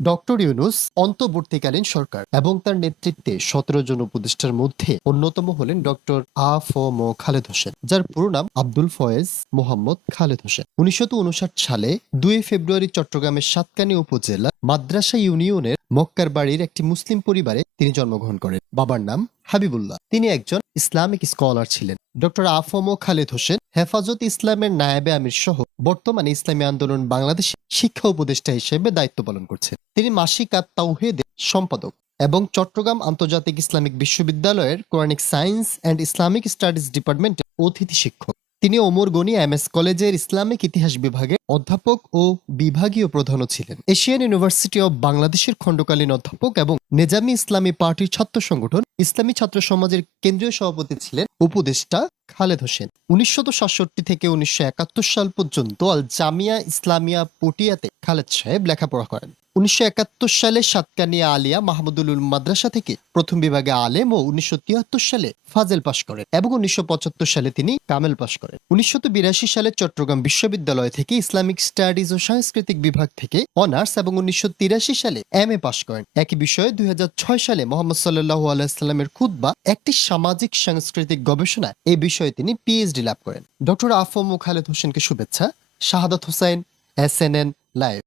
Doctor Yunus অন্তর্বর্তীকালীন সরকার এবং তার নেতৃত্বে সতেরো জন উপদেষ্টার মধ্যে অন্যতম হলেন ডক্টর আ ফ ম খালেদ হোসেন, যার পুরো নাম আব্দুল ফয়েজ মোহাম্মদ খালেদ হোসেন। উনিশশো উনষাট সালে দুই ফেব্রুয়ারি চট্টগ্রামের সাতকানি উপজেলা মাদ্রাসা ইউনিয়নের মক্কার বাড়ির একটি মুসলিম পরিবারে তিনি জন্মগ্রহণ করেন। বাবার নাম হাবিবুল্লাহ। তিনি একজন ইসলামিক স্কলার ছিলেন। ডক্টর আফম খালেদ হোসেন হেফাজত ইসলামের নায়েবে আমির সহ বর্তমানে ইসলামী আন্দোলন বাংলাদেশে শিক্ষা উপদেষ্টা হিসেবে দায়িত্ব পালন করছেন। তিনি মাসিক আত তাওহেদের সম্পাদক এবং চট্টগ্রাম আন্তর্জাতিক ইসলামিক বিশ্ববিদ্যালয়ের Quranic science and Islamic studies ডিপার্টমেন্টের অতিথি শিক্ষক। তিনি ওমর গনি এম এস কলেজের ইসলামিক ইতিহাস বিভাগে অধ্যাপক ও বিভাগীয় প্রধানও ছিলেন। এশিয়ান ইউনিভার্সিটি অব বাংলাদেশের খণ্ডকালীন অধ্যাপক এবং নেজামি ইসলামী পার্টির ছাত্র সংগঠন, ইসলামী ছাত্র সমাজের কেন্দ্রীয় সভাপতি ছিলেন উপদেষ্টা খালেদ হোসেন। উনিশশো সাতষট্টি থেকে উনিশশো একাত্তর সাল পর্যন্ত আল জামিয়া ইসলামিয়া পটিয়াতে খালেদ সাহেব লেখাপড়া করেন। উনিশশো একাত্তর সালে সাতকানিয়া আলিয়া মাহমুদুল মাদ্রাসা থেকে প্রথম বিভাগে আলেম ও উনিশশো তিয়াত্তর সালে ফাজেল পাশ করেন এবং উনিশশো পঁচাত্তর সালে তিনি কামেল পাশ করেন। উনিশশো বিরাশি সালে চট্টগ্রাম বিশ্ববিদ্যালয় থেকে ইসলামিক স্টাডিজ ও সাংস্কৃতিক বিভাগ থেকে অনার্স এবং উনিশশো তিরাশি সালে এম এ পাশ করেন। একই বিষয়ে দুই হাজার ছয় সালে মোহাম্মদ সাল্লাহ আলাইস্লামের খুদ্া একটি সামাজিক সাংস্কৃতিক গবেষণা এ বিষয়ে তিনি পিএইচডি লাভ করেন। ডক্টর আফম খালেদ হোসেনকে শুভেচ্ছা। Shahadat Hossain S N N live